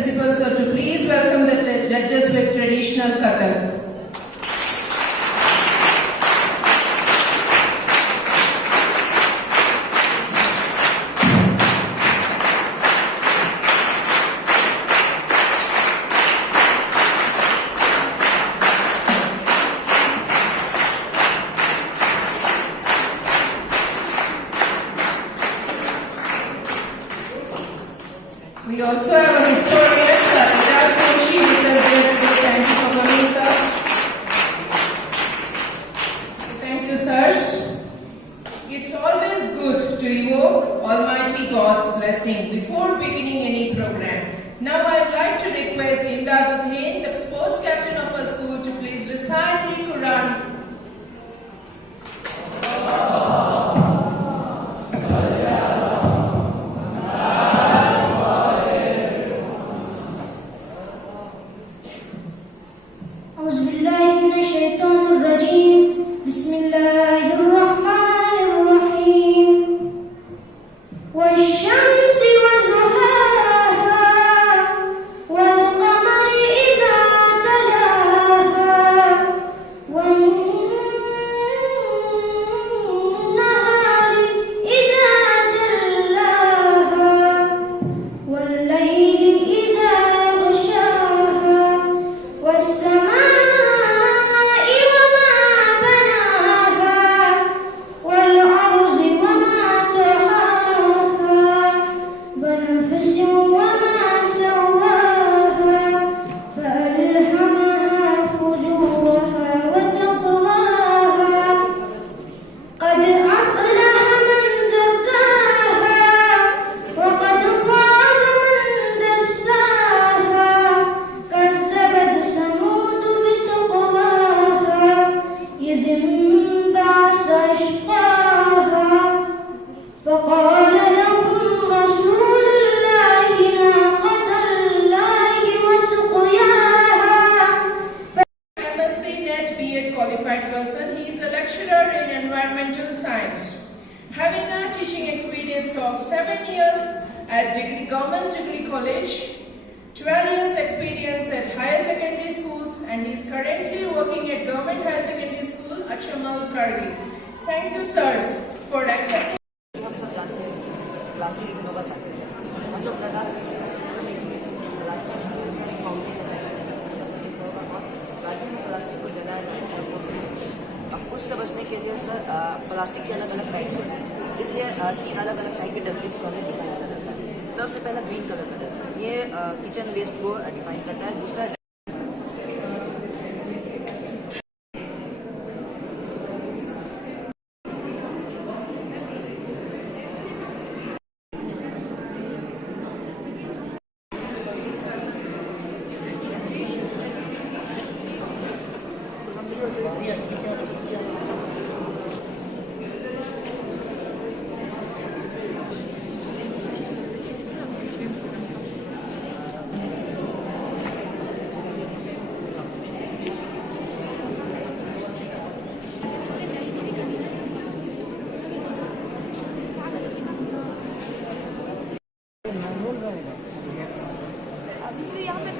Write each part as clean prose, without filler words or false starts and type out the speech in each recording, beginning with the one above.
principal sir to please welcome the judges with traditional Kathak. We also have a historian, Sir Rajat Joshi, with us here today. Thank you for coming, sir. Thank you, sirs. It's always good to evoke Almighty God's blessing before beginning any program. Now I'd like to request Imdad Hussain, the sports captain of our school, to please recite the Quran. Having a teaching experience of 7 years at Government Degree College, 12 years experience at higher secondary schools, and is currently working at Government Higher Secondary School, Achamal, Kargil. Thank you, sirs, for accepting. उससे बचने के लिए sir plastic के अलग अलग types होते हैं, इसलिए 3 अलग अलग टाइप के डस्टबिन को हमें दिखाया जाता है। सबसे पहला ग्रीन कलर का डस्टबिन, ये किचन वेस्ट को डिफाइन करता है। दूसरा अभी तो यहाँ पे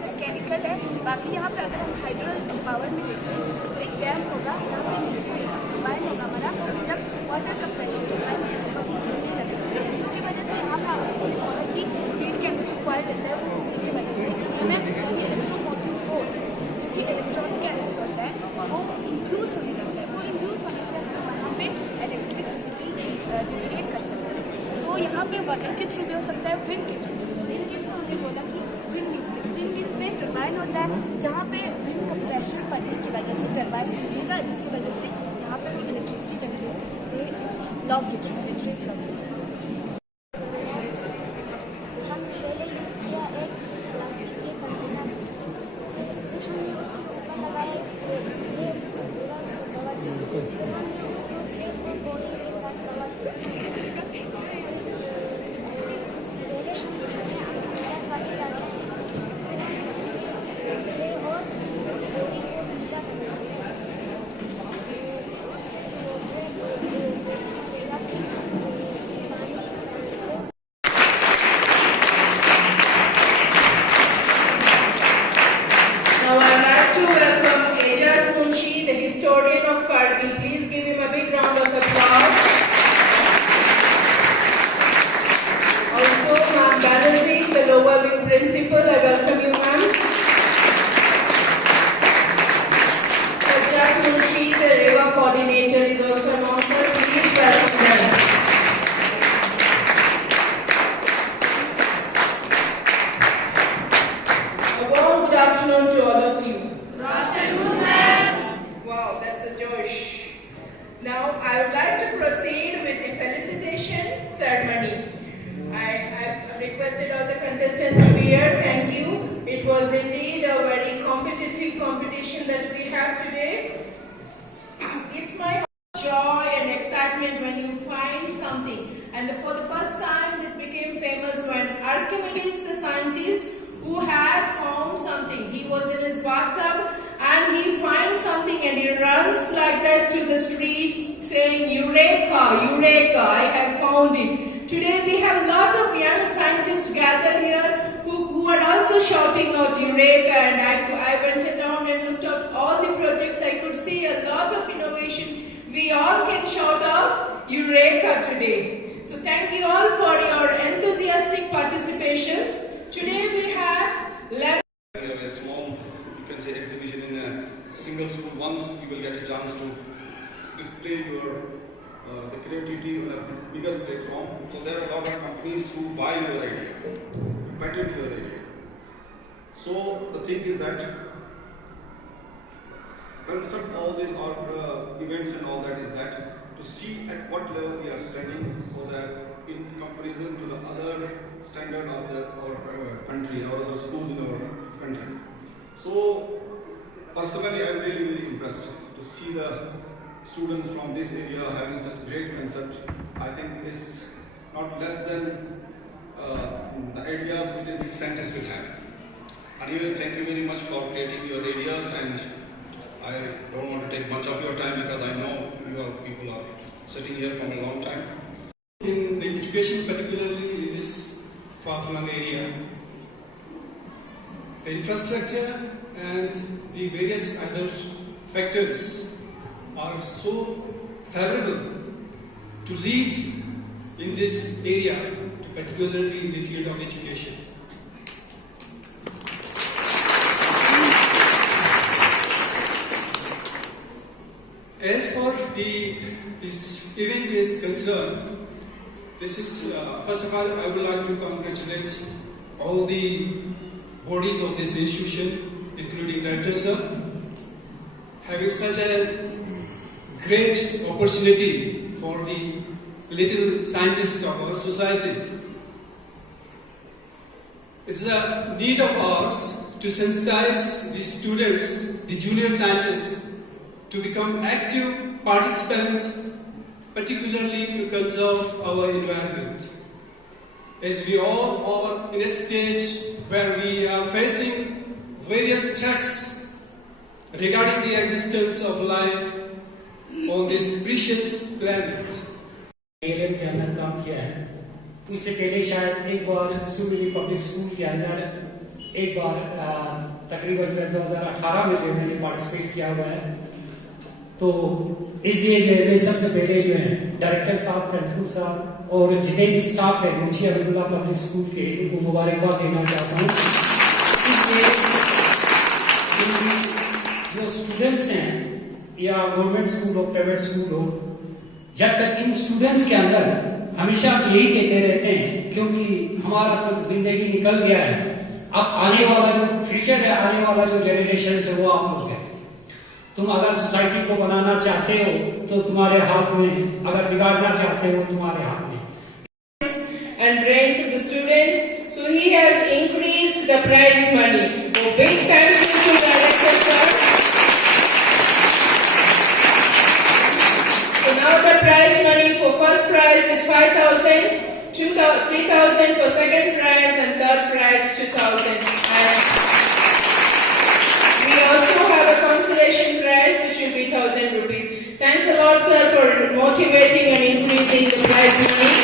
मैकेनिकल है, बाकी यहाँ पे अगर हम हाइड्रोल पावर में देखें तो एक डैम होगा, यहाँ पे नीचे टर्बाइन होगा हमारा, जब वाटर का प्रेशर टर्बाइन होने लगेगा, जिसकी वजह से यहाँ पर इसने बोला कि फील्ड के अंदर जो कॉइल रहता है वो होने की वजह से हमें इलेक्ट्रोमोटिव फोर्स जो कि इलेक्ट्रॉन्स के अंदर होता है वो इंड्यूस होने लगता है। वो इंड्यूस होने से हम वहाँ पे इलेक्ट्रिसिटी जनरेट कर सकते हैं। तो यहाँ पे वाटर के थ्रू भी हो सकता है, विंड के थ्रू। विंड के थ्रू हमने बोला कि विंड मीन्स में टर्बाइन होता है, जहाँ पे विंड का प्रेशर पड़ने की वजह से टर्बाइन होगा, जिसकी वजह से यहाँ पे इलेक्ट्रिसिटी जनरेट कर सकते हैं इस लॉ के थ्रू, इस लॉ के through. contestants to be here. Thank you. It was indeed a very competitive competition that we have today. It's my joy and excitement when you find something. And for the first time it became famous when Archimedes, the scientist who had found something. He was in his bathtub and he finds something and he runs like that to the street saying, "Eureka, Eureka, I have found it." Today we have a lot of young scientists gathered here who are also shouting out Eureka, and I went around and looked at all the projects. I could see a lot of innovation. We all can shout out Eureka today. So thank you all for your enthusiastic participations. Today we had 11 a small, you can say, exhibition in a single school. Once you will get a chance to display your the creativity on a bigger platform. So there are a lot of companies who buy your idea, patent your idea. So the thing is that concept all these events and all that is that to see at what level we are standing, so that in comparison to the other standard of our country or other schools in our country. So personally, I am really very impressed to see the students from this area having such great concept. I think is not less than the ideas which a big scientist will have. Anyway, thank you very much for creating your ideas, and I don't want to take much of your time because I know people are sitting here from a long time. In the education, particularly in this far-flung area, the infrastructure and the various other factors are so favorable to lead in this area, particularly in the field of education. As far this event is concerned, this is, first of all, I would like to congratulate all the bodies of this institution, including Director Sir, having such a great opportunity for the little scientists of our society. It's a need of ours to sensitize the students, the junior scientists, to become active participants, particularly to conserve our environment. As we all are in a stage where we are facing various threats regarding the existence of life on this precious planet. Alien के अंदर काम किया है। उससे पहले शायद एक बार Surabhi public school के अंदर एक बार तकरीबन 2018 में जो मैंने पार्टिसिपेट किया हुआ है। तो इसलिए जो है सबसे पहले जो है डायरेक्टर साहब, प्रिंसिपल साहब और जितने भी स्टाफ है मुंशी अब्दुल्ला पब्लिक स्कूल के, उनको मुबारकबाद देना चाहता हूँ। इसलिए जो स्टूडेंट्स हैं या गवर्नमेंट स्कूल हो, प्राइवेट स्कूल हो, जब तक इन स्टूडेंट्स के अंदर हमेशा यही कहते रहते हैं, क्योंकि हमारा तो जिंदगी निकल गया है, अब आने वाला जो फ्यूचर है, आने वाला जो जनरेशन है वो आप लोग हैं। तुम अगर सोसाइटी को बनाना चाहते हो तो तुम्हारे हाथ में, अगर बिगाड़ना चाहते हो तुम्हारे हाथ में। And brains of the students, so he has increased the prize money. So big thank you to Director Sir. So now the prize money for first prize is 5,000, 3,000 for second prize, and third prize 2,000. And we also have a consolation prize which will be 1,000 rupees. Thanks a lot, sir, for motivating and increasing the prize money.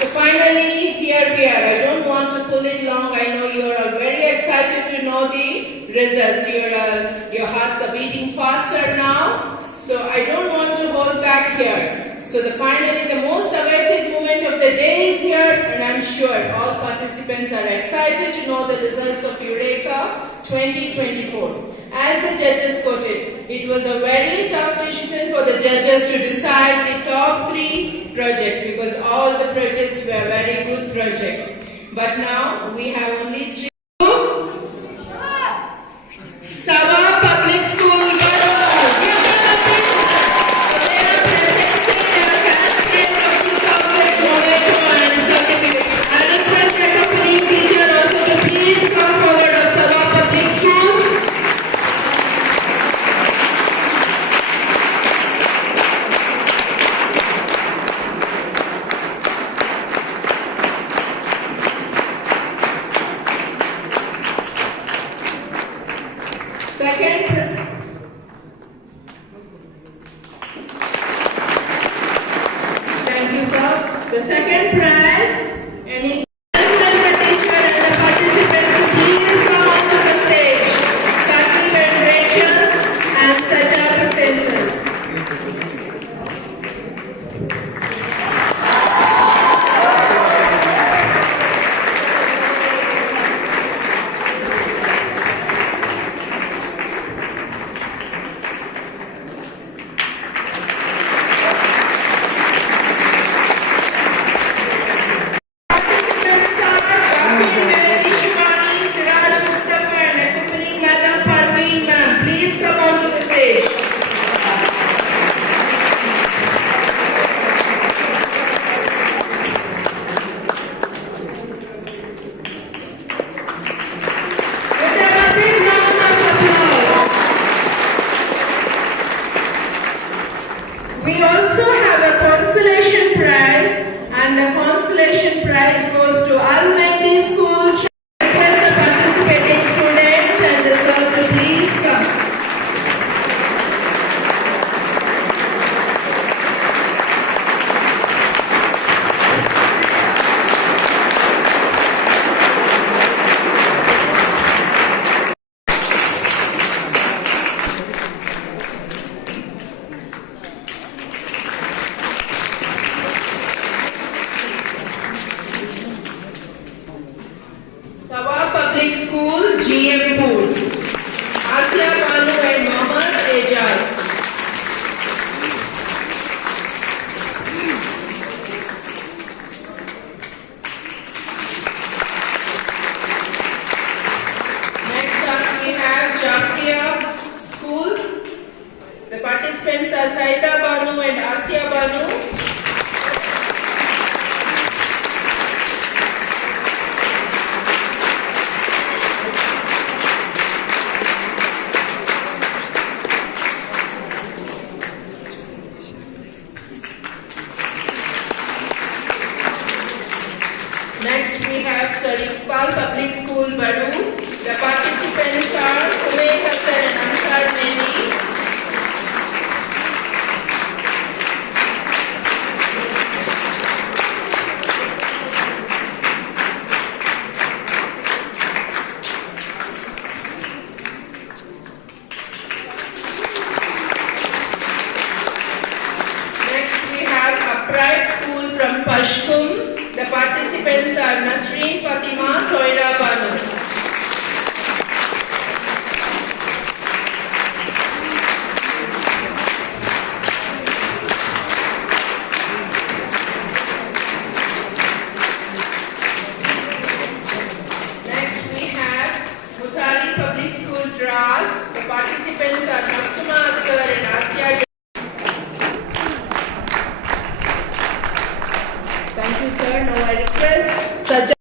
So finally, here we are. I don't want to pull it long. I know you are all very excited to know the results. Your hearts are beating faster now. So I don't want to hold back here. So finally, the most awaited moment of the day is here, and I'm sure all participants are excited to know the results of Eureka 2024. As the judges quoted, it was a very tough decision for the judges to decide the top 3 projects, because all the projects were very good projects. But now we have only 3. Sabha Public School, and Public School, GM Pool. Asia Banu and Mohammad Ejaz. Next up we have Jafria School. The participants are Saida Banu and Asia Banu. Next we have Saripal Public School, Badu. The participants are Kumail Hassan and Ansar Mehdi. Next we have Upright School from Pashkum. The participants are Nasreen Fatima, Toira Banu. Next we have Mutari Public School, Dras. The participants are Mastuma Akhtar and Asya. Thank you, sir. Now I request Sajjad.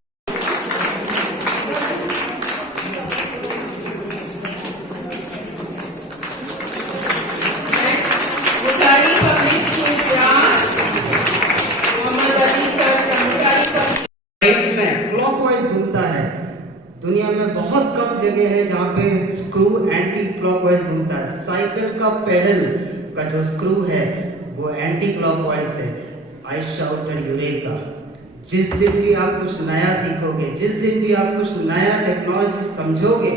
Next, Mutari Public School, Dras. Muhammad Ali sir from Mutari Public. Right में clockwise घूमता है। दुनिया में बहुत कम जगह है जहाँ पे स्क्रू एंटी क्लॉकवाइज घूमता है। साइकिल का पेडल का जो स्क्रू है वो एंटी क्लॉकवाइज है। I shouted eureka. जिस दिन भी आप कुछ नया सीखोगे, जिस दिन भी आप कुछ नया टेक्नोलॉजी समझोगे,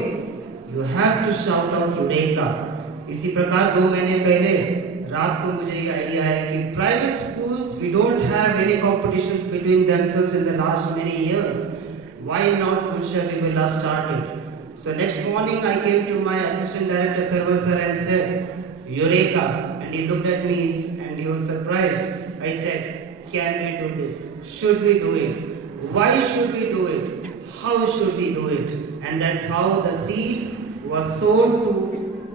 you have to shout out eureka. इसी प्रकार 2 महीने पहले रात को मुझे ये आइडिया आया कि private schools we don't have any competitions between themselves in the last many years, why not Munsha we will start it. So next morning I came to my assistant director Sarwar sir and said Eureka, and he looked at me and he was surprised. I said, can we do this? Should we do it? Why should we do it? How should we do it? And that's how the seed was sown to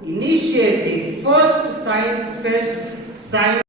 initiate the first Science Fest Science